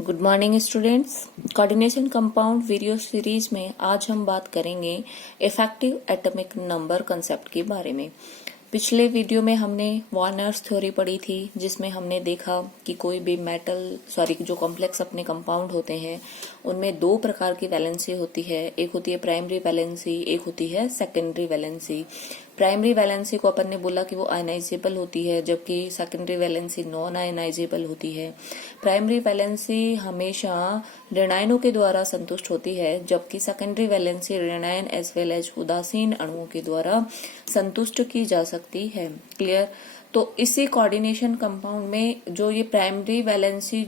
Good morning students. Coordination compound video series में आज हम बात करेंगे इफेक्टिव एटॉमिक नंबर कंसेप्ट के बारे में। पिछले वीडियो में हमने वार्नर्स थ्योरी पढ़ी थी, जिसमें हमने देखा कि कोई भी जो कॉम्प्लेक्स अपने कंपाउंड होते हैं उनमें दो प्रकार की वैलेंसी होती है। एक होती है प्राइमरी वैलेंसी, एक होती है सेकेंडरी वैलेंसी। प्राइमरी वैलेंसी को अपन ने बोला कि वो आयनाइजेबल होती है, जबकि सेकेंडरी वैलेंसी नॉन आयनाइजेबल होती है। प्राइमरी वैलेंसी हमेशा ऋणायनों के द्वारा संतुष्ट होती है, जबकि सेकेंडरी वैलेंसी ऋणायन एज वेल एज उदासीन अणुओं के द्वारा संतुष्ट की जा सकती है। क्लियर। तो इसी कोऑर्डिनेशन कंपाउंड में जो ये प्राइमरी वैलेंसी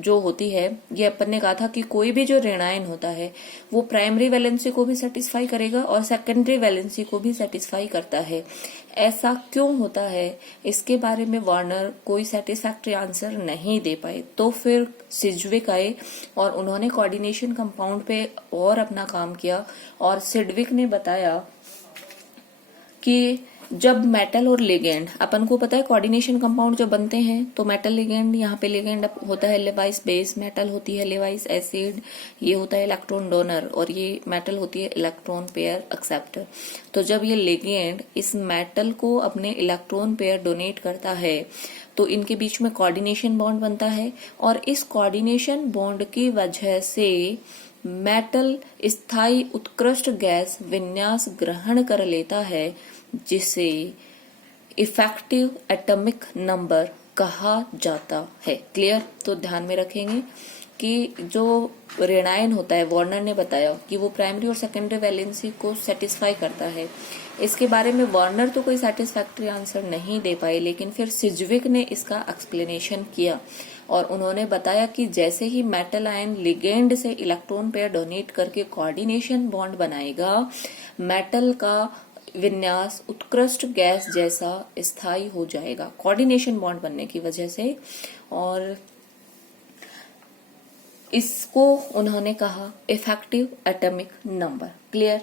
जो होती है, ये अपन ने कहा था कि कोई भी जो ऋणायन होता है वो प्राइमरी वैलेंसी को भी सेटिस्फाई करेगा और सेकेंडरी वैलेंसी को भी सेटिस्फाई करता है। ऐसा क्यों होता है, इसके बारे में वार्नर कोई सेटिस्फैक्ट्री आंसर नहीं दे पाए। तो फिर सिज्विक आए और उन्होंने कोऑर्डिनेशन कंपाउंड पे और अपना काम किया, और सिडविक ने बताया कि जब मेटल और लिगेंड, अपन को पता है कोऑर्डिनेशन कंपाउंड जब बनते हैं तो मेटल लिगेंड, यहाँ पे लिगेंड होता है लेवाइस बेस, मेटल होती है लेवाइस एसिड, ये होता है इलेक्ट्रॉन डोनर, और ये मेटल होती है इलेक्ट्रॉन पेयर एक्सेप्टर। तो जब ये लिगेंड इस मेटल को अपने इलेक्ट्रॉन पेयर डोनेट करता है तो इनके बीच में कोऑर्डिनेशन बॉन्ड बनता है, और इस कोऑर्डिनेशन बॉन्ड की वजह से मेटल स्थायी उत्कृष्ट गैस विन्यास ग्रहण कर लेता है, जिसे इफेक्टिव एटॉमिक नंबर कहा जाता है। क्लियर। तो ध्यान में रखेंगे कि जो ऋणायन होता है, वार्नर ने बताया कि वो प्राइमरी और सेकेंडरी वैलेंसी को सेटिस्फाई करता है। इसके बारे में वार्नर तो कोई सेटिस्फैक्ट्री आंसर नहीं दे पाए, लेकिन फिर सिज्विक ने इसका एक्सप्लेनेशन किया और उन्होंने बताया कि जैसे ही मेटल आयन लिगेंड से इलेक्ट्रॉन पेयर डोनेट करके कोऑर्डिनेशन बॉन्ड बनाएगा, मेटल का विन्यास उत्कृष्ट गैस जैसा स्थायी हो जाएगा कोऑर्डिनेशन बॉन्ड बनने की वजह से, और इसको उन्होंने कहा इफेक्टिव एटॉमिक नंबर। क्लियर।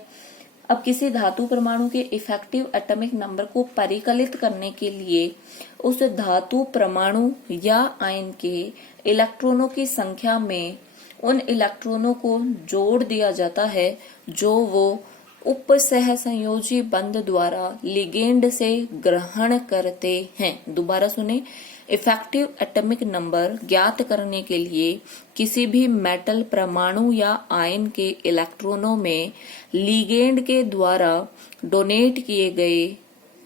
अब किसी धातु परमाणु के इफेक्टिव एटॉमिक नंबर को परिकलित करने के लिए उस धातु परमाणु या आयन के इलेक्ट्रॉनों की संख्या में उन इलेक्ट्रॉनों को जोड़ दिया जाता है जो वो उपसह संयोजी बंध द्वारा लिगेंड से ग्रहण करते हैं। दोबारा सुने, इफेक्टिव एटॉमिक नंबर ज्ञात करने के लिए किसी भी मेटल परमाणु या आयन के इलेक्ट्रॉनों में लिगेंड के द्वारा डोनेट किए गए,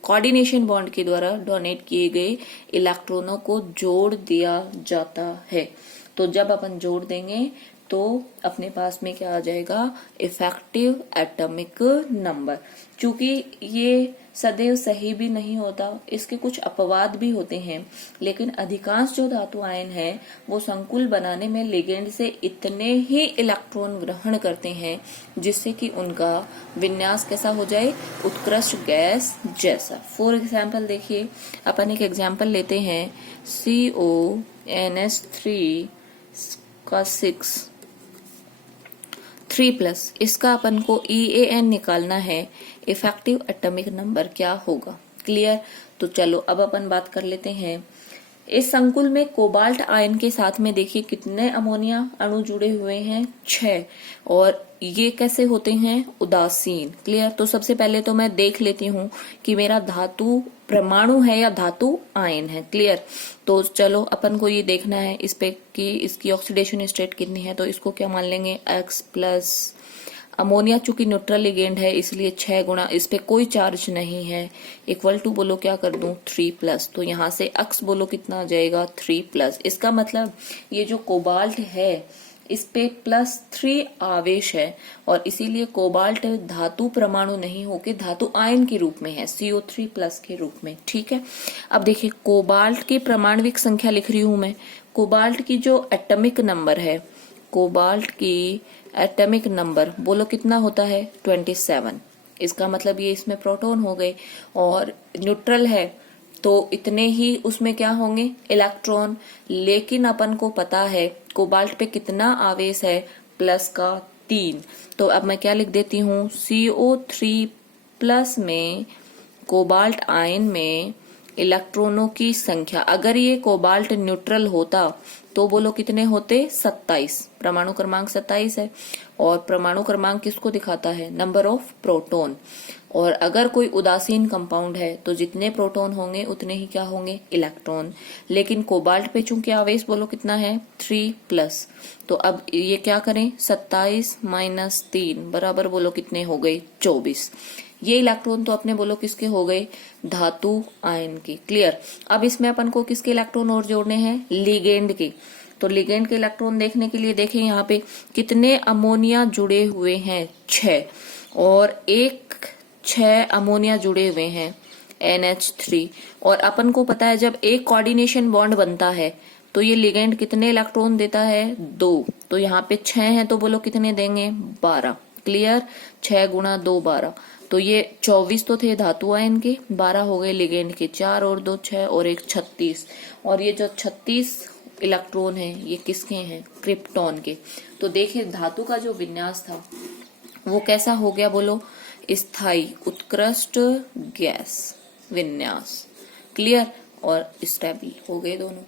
कोऑर्डिनेशन बॉन्ड के द्वारा डोनेट किए गए इलेक्ट्रॉनों को जोड़ दिया जाता है। तो जब अपन जोड़ देंगे तो अपने पास में क्या आ जाएगा, इफेक्टिव एटॉमिक नंबर। चूंकि ये सदैव सही भी नहीं होता, इसके कुछ अपवाद भी होते हैं, लेकिन अधिकांश जो धातु आयन है वो संकुल बनाने में लिगेंड से इतने ही इलेक्ट्रॉन ग्रहण करते हैं जिससे कि उनका विन्यास कैसा हो जाए, उत्कृष्ट गैस जैसा। फॉर एग्जाम्पल देखिए, अपन एक एग्जाम्पल लेते हैं CONS3 का 3+, इसका अपन को EAN निकालना है, इफेक्टिव एटॉमिक नंबर क्या होगा। क्लियर। तो चलो अब अपन बात कर लेते हैं। इस संकुल में कोबाल्ट आयन के साथ में देखिए कितने अमोनिया अणु जुड़े हुए हैं, 6, और ये कैसे होते हैं, उदासीन। क्लियर। तो सबसे पहले तो मैं देख लेती हूँ कि मेरा धातु परमाणु है या धातु आयन है। क्लियर। तो चलो अपन को ये देखना है इस पे कि इसकी ऑक्सीडेशन स्टेट कितनी है, तो इसको क्या मान लेंगे, X+। अमोनिया चूंकि न्यूट्रल लिगेंड है इसलिए 6 गुना, इस पे कोई चार्ज नहीं है, इक्वल टू बोलो क्या कर दूं, 3+। तो यहाँ से X बोलो कितना आ जाएगा, 3+। इसका मतलब ये जो कोबाल्ट है इस पे +3 आवेश है, और इसीलिए कोबाल्ट धातु परमाणु नहीं होके धातु आयन के रूप में है, CO3+ के रूप में। ठीक है। अब देखिए कोबाल्ट की परमाणविक संख्या लिख रही हूं मैं। कोबाल्ट की जो एटॉमिक नंबर है, कोबाल्ट की एटॉमिक नंबर बोलो कितना होता है, 27। इसका मतलब ये इसमें प्रोटॉन हो गए, और न्यूट्रल है तो इतने ही उसमें क्या होंगे, इलेक्ट्रॉन। लेकिन अपन को पता है कोबाल्ट पे कितना आवेश है, +3। तो अब मैं क्या लिख देती हूँ, CO3+ में कोबाल्ट आयन में इलेक्ट्रॉनों की संख्या, अगर ये कोबाल्ट न्यूट्रल होता तो बोलो कितने होते 27। परमाणु क्रमांक 27 है और परमाणु क्रमांक किसको दिखाता है, नंबर ऑफ प्रोटॉन। और अगर कोई उदासीन कंपाउंड है तो जितने प्रोटॉन होंगे उतने ही क्या होंगे, इलेक्ट्रॉन। लेकिन कोबाल्ट पे चूंकि आवेश बोलो कितना है 3+, तो अब ये क्या करें 27 माइनस 3 बराबर बोलो कितने हो गए 24। ये इलेक्ट्रॉन तो अपने बोलो किसके हो गए, धातु आयन के। क्लियर। अब इसमें अपन को किसके इलेक्ट्रॉन और जोड़ने हैं, लिगेंड के। तो लिगेंड के इलेक्ट्रॉन देखने के लिए देखें यहाँ पे कितने अमोनिया जुड़े हुए हैं, 6, और 6 अमोनिया जुड़े हुए हैं NH3। और अपन को पता है जब एक कोऑर्डिनेशन बॉन्ड बनता है तो ये लिगेंड कितने इलेक्ट्रॉन देता है, 2। तो यहाँ पे 6 है तो बोलो कितने देंगे, 12। क्लियर। 6 गुणा 2 12, तो ये 24 तो थे धातु आयन के, 12 हो गए लिगेंड के, 4 और 2 6 और 1 36। और ये जो 36 इलेक्ट्रॉन है ये किसके हैं, क्रिप्टॉन के। तो देखिए धातु का जो विन्यास था वो कैसा हो गया, बोलो स्थायी उत्कृष्ट गैस विन्यास। क्लियर। और स्टेबल हो गए दोनों।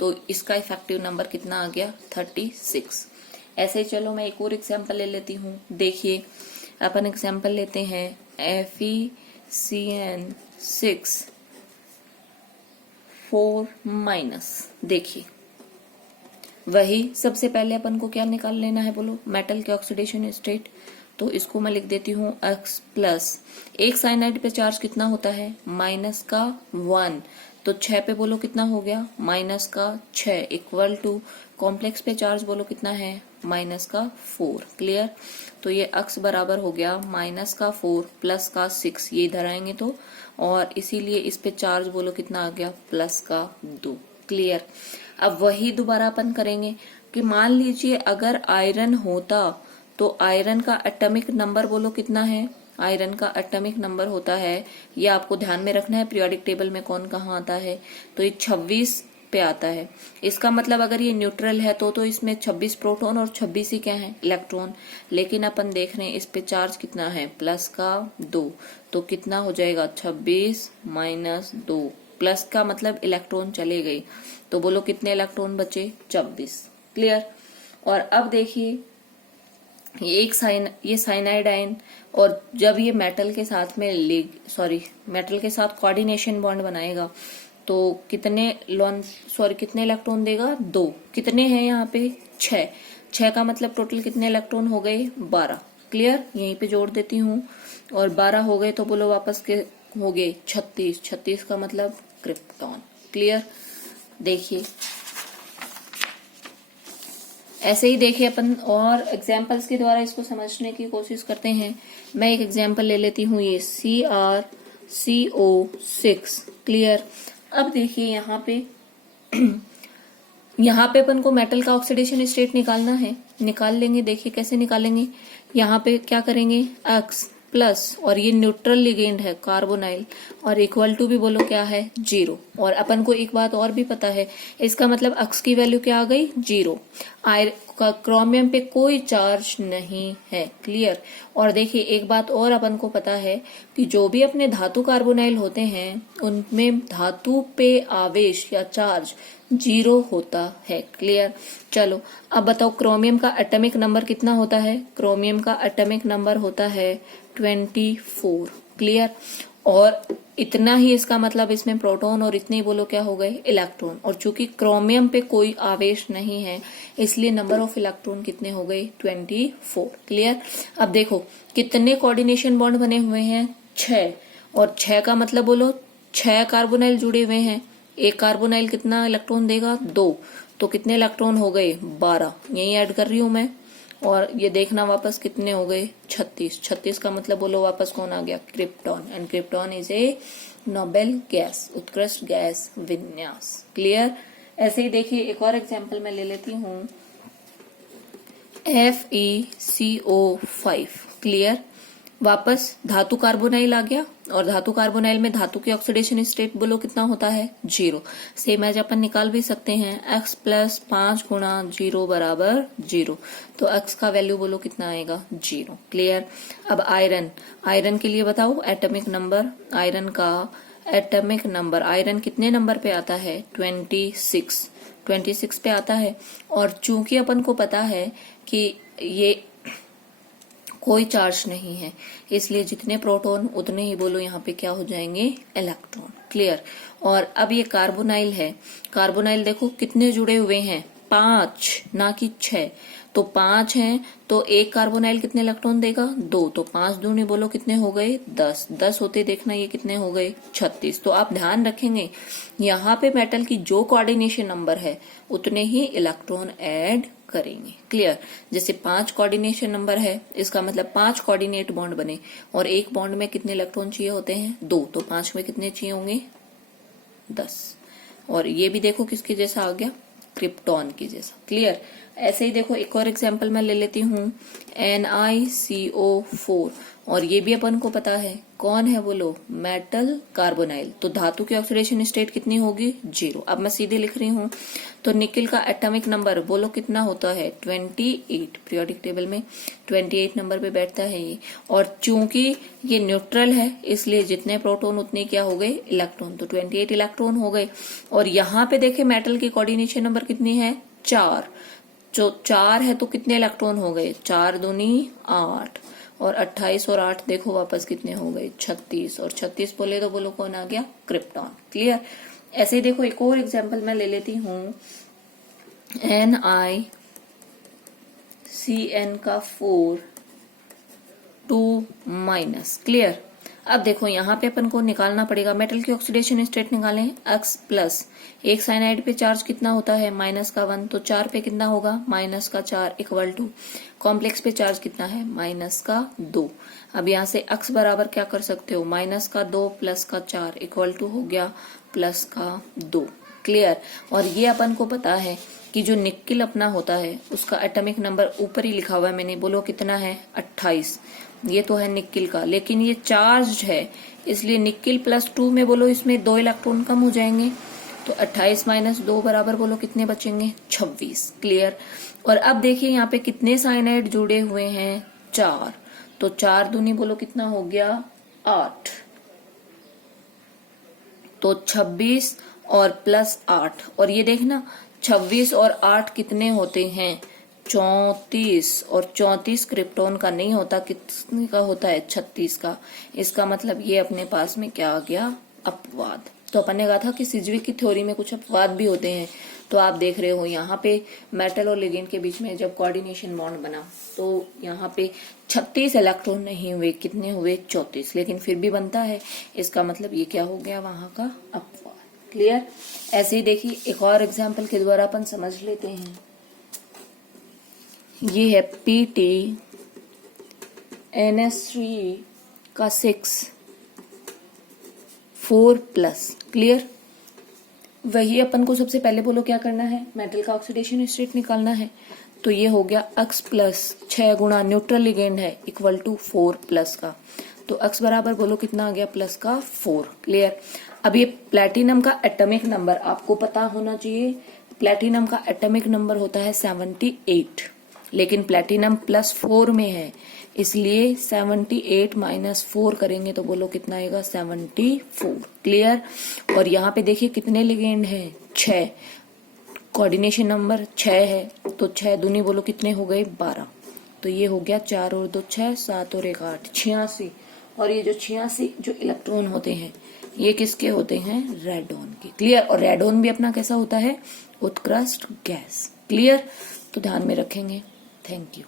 तो इसका इफेक्टिव नंबर कितना आ गया, 36। ऐसे चलो मैं एक और एग्जांपल ले लेती हूँ। देखिए अपन एग्जांपल लेते हैं FeCN6 4-। देखिए वही सबसे पहले अपन को क्या निकाल लेना है, बोलो मेटल के ऑक्सीडेशन स्टेट। तो इसको मैं लिख देती हूँ X+। एक साइनाइड पे चार्ज कितना होता है, -1। तो 6 पे बोलो कितना हो गया, -6 इक्वल टू कॉम्प्लेक्स पे चार्ज बोलो कितना है, -4। क्लियर। तो ये x बराबर हो गया -4 +6, ये इधर आएंगे तो, और इसीलिए इस पे चार्ज बोलो कितना आ गया, +2। क्लियर। अब वही दोबारा अपन करेंगे कि मान लीजिए अगर आयरन होता तो आयरन का एटॉमिक नंबर बोलो कितना है, आयरन का एटॉमिक नंबर होता है, ये आपको ध्यान में रखना है पीरियोडिक टेबल में कौन कहाँ आता है, तो ये 26 पे आता है। इसका मतलब अगर ये न्यूट्रल है तो इसमें 26 प्रोटॉन और 26 ही क्या है, इलेक्ट्रॉन। लेकिन अपन देख रहे हैं इस पे चार्ज कितना है, +2। तो कितना हो जाएगा 26 - 2, प्लस का मतलब इलेक्ट्रॉन चले गए, तो बोलो कितने इलेक्ट्रॉन बचे, 26। क्लियर। और अब देखिए ये साइनाइड आयन, और जब ये मेटल के साथ में मेटल के साथ कोऑर्डिनेशन बॉन्ड बनाएगा तो कितने इलेक्ट्रॉन देगा, 2। कितने हैं यहाँ पे, 6 का मतलब टोटल कितने इलेक्ट्रॉन हो गए, 12। क्लियर। यहीं पे जोड़ देती हूँ, और 12 हो गए तो बोलो वापस के हो गए 36। 36 का मतलब क्रिप्टॉन। क्लियर। देखिए ऐसे ही देखिए अपन और एग्जाम्पल्स के द्वारा इसको समझने की कोशिश करते हैं। मैं एक एग्जाम्पल ले लेती हूँ, ये CrCO6। क्लियर। अब देखिए यहाँ पे अपन को मेटल का ऑक्सीडेशन स्टेट निकालना है, निकाल लेंगे। देखिए कैसे निकालेंगे, यहाँ पे क्या करेंगे, X+, और ये न्यूट्रल लिगेंड है कार्बोनाइल, और इक्वल टू भी बोलो क्या है, 0। और अपन को एक बात और भी पता है, इसका मतलब X की वैल्यू क्या आ गई, 0। क्रोमियम पे कोई चार्ज नहीं है। क्लियर। और देखिए एक बात और अपन को पता है कि जो भी अपने धातु कार्बोनाइल होते हैं उनमें धातु पे आवेश या चार्ज 0 होता है। क्लियर। चलो अब बताओ क्रोमियम का एटॉमिक नंबर कितना होता है, क्रोमियम का एटॉमिक नंबर होता है 24। क्लियर। और इतना ही इसका मतलब इसमें प्रोटॉन और इतने ही बोलो क्या हो गए, इलेक्ट्रॉन। और चूंकि क्रोमियम पे कोई आवेश नहीं है इसलिए नंबर ऑफ इलेक्ट्रॉन कितने हो गए, 24। क्लियर। अब देखो कितने कोऑर्डिनेशन बॉन्ड बने हुए हैं, 6। और 6 का मतलब बोलो 6 कार्बोनाइल जुड़े हुए हैं, एक कार्बोनाइल कितना इलेक्ट्रॉन देगा, 2। तो कितने इलेक्ट्रॉन हो गए, 12। यही ऐड कर रही हूं मैं। और ये देखना वापस कितने हो गए, 36। 36 का मतलब बोलो वापस कौन आ गया, krypton. And krypton is a noble gas, उत्कृष्ट गैस विन्यास। क्लियर। ऐसे ही देखिए एक और एग्जांपल मैं ले लेती हूँ, FeCO5। क्लियर। वापस धातु कार्बोनाइल आ गया, और धातु कार्बोनाइल में धातु की ऑक्सीडेशन स्टेट बोलो कितना होता है, 0। सेम एज अपन निकाल भी सकते हैं, X + 5 × 0 = 0। तो X का वैल्यू बोलो कितना आएगा, 0। क्लियर। अब आयरन के लिए बताओ एटॉमिक नंबर, आयरन का एटॉमिक नंबर, आयरन कितने नंबर पे आता है, 26। 26 पे आता है। और चूंकि अपन को पता है कि ये कोई चार्ज नहीं है, इसलिए जितने प्रोटॉन उतने ही बोलो यहाँ पे क्या हो जाएंगे, इलेक्ट्रॉन। क्लियर। और अब ये कार्बोनाइल है, कार्बोनाइल देखो कितने जुड़े हुए हैं, 5 ना कि 6। तो 5 हैं तो एक कार्बोनाइल कितने इलेक्ट्रॉन देगा, 2। तो 5 दूनी बोलो कितने हो गए, 10। 10 होते देखना ये कितने हो गए, 36। तो आप ध्यान रखेंगे यहाँ पे मेटल की जो कोऑर्डिनेशन नंबर है उतने ही इलेक्ट्रॉन ऐड करेंगे। क्लियर। जैसे 5 कोऑर्डिनेशन नंबर है, इसका मतलब 5 कोऑर्डिनेट बॉन्ड बने और एक बॉन्ड में कितने इलेक्ट्रॉन चाहिए होते हैं, 2। तो 5 में कितने चाहिए होंगे, 10। और ये भी देखो किसके जैसा आ गया, क्रिप्टॉन की जैसा। क्लियर। ऐसे ही देखो एक और एग्जांपल मैं ले लेती हूँ, NiCO4। और ये भी अपन को पता है कौन है बोलो, मेटल कार्बोनाइल। तो धातु की ऑक्सीडेशन स्टेट कितनी होगी, 0। अब मैं सीधे लिख रही हूँ। तो निकिल का एटॉमिक नंबर बोलो कितना होता है, 28। पीरियोडिक टेबल में 28 नंबर पे बैठता है ये। और चूंकि ये न्यूट्रल है इसलिए जितने प्रोटॉन उतने क्या हो गए, इलेक्ट्रॉन। तो 28 इलेक्ट्रॉन हो गए। और यहाँ पे देखे मेटल की कोऑर्डिनेशन नंबर कितनी है, 4। जो 4 है तो कितने इलेक्ट्रॉन हो गए, 4 दूनी 8। और 28 और 8 देखो वापस कितने हो गए, 36। और 36 बोले तो बोलो कौन आ गया, क्रिप्टॉन। क्लियर। ऐसे ही देखो एक और एग्जांपल मैं ले लेती हूँ, NiCN का 4 2 माइनस। क्लियर। अब देखो यहाँ पे अपन को निकालना पड़ेगा, मेटल की ऑक्सीडेशन स्टेट निकालें, X प्लस। एक साइनाइड पे चार्ज कितना होता है, -1। तो 4 पे कितना होगा, -4 इक्वल टू कॉम्प्लेक्स पे चार्ज कितना है, -2। अब यहाँ से X बराबर क्या कर सकते हो, -2 प्लस 4 इक्वल टू हो गया +2। क्लियर। और ये अपन को पता है कि जो निकिल अपना होता है उसका एटॉमिक नंबर ऊपर ही लिखा हुआ है मैंने, बोलो कितना है, 28। ये तो है निकिल का, लेकिन ये चार्ज है इसलिए निकिल +2 में बोलो इसमें 2 इलेक्ट्रॉन कम हो जाएंगे। तो 28 - 2 बराबर बोलो कितने बचेंगे, 26। क्लियर। और अब देखिए यहाँ पे कितने साइनाइड जुड़े हुए हैं, 4। तो 4 दूनी बोलो कितना हो गया, 8। तो 26 और +8। और ये देखना 26 और 8 कितने होते हैं, 34। और 34 क्रिप्टॉन का नहीं होता, कितने का होता है, 36 का। इसका मतलब ये अपने पास में क्या आ गया, अपवाद। तो अपन ने कहा था कि सिज्विक की थ्योरी में कुछ अपवाद भी होते हैं। तो आप देख रहे हो यहाँ पे मेटल और लिगेंड के बीच में जब कोऑर्डिनेशन बॉन्ड बना तो यहाँ पे 36 इलेक्ट्रॉन नहीं हुए, कितने हुए, 34। लेकिन फिर भी बनता है, इसका मतलब ये क्या हो गया, वहां का अपवाद। क्लियर। ऐसे ही देखिए एक और एग्जाम्पल के द्वारा अपन समझ लेते हैं। ये है PTNS3 का 6 4+। क्लियर। वही अपन को सबसे पहले बोलो क्या करना है, मेटल का ऑक्सीडेशन स्टेट निकालना है। तो ये हो गया X प्लस 6 गुणा न्यूट्रल लिगेंड है इक्वल टू 4+ का। तो X बराबर बोलो कितना आ गया, +4। क्लियर। अब ये प्लेटिनम का एटॉमिक नंबर आपको पता होना चाहिए। प्लेटिनम का एटॉमिक नंबर होता है 78, लेकिन प्लेटिनम +4 में है इसलिए 78 - 4 करेंगे तो बोलो कितना आएगा, 74। क्लियर। और यहाँ पे देखिए कितने लिगेंड हैं, 6। कोऑर्डिनेशन नंबर 6 है तो 6 दूनी बोलो कितने हो गए, 12। तो ये हो गया 4 और 2 6, 7 और 1 8, 86। और ये जो 86 जो इलेक्ट्रॉन होते हैं ये किसके होते हैं, रेडॉन के। क्लियर। और रेडॉन भी अपना कैसा होता है, उत्कृष्ट गैस। क्लियर। तो ध्यान में रखेंगे। Thank you.